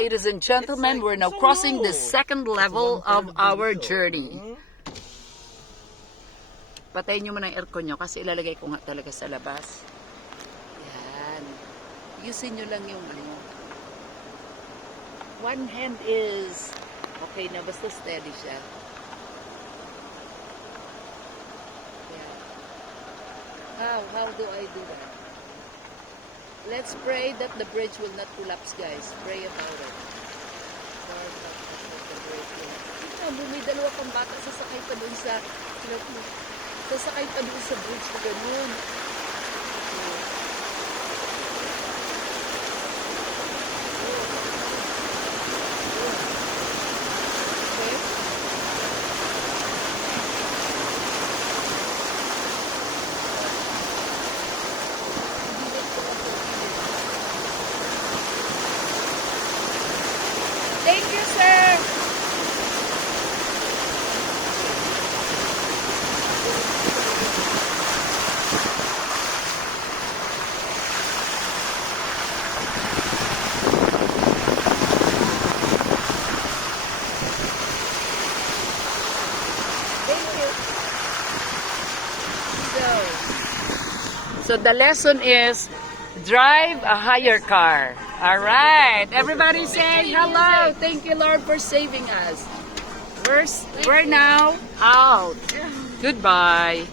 ladies and gentlemen, we're now crossing the second level of our journey. Patayin nyo muna ang aircon nyo kasi ilalagay ko nga talaga sa labas. Yan. Yusin nyo lang yung ano. One hand is okay na, basta steady siya. Yeah. How do I do that? Let's pray that the bridge will not collapse, guys. Pray about it. Lord, the bridge will not. May dalawa pang bata, sasakay pa dun sa bridge na ganun. Thank you, sir. Thank you. So the lesson is drive a higher car. All right, everybody say hello. Thank you, Lord, for saving us. We're now out. Goodbye.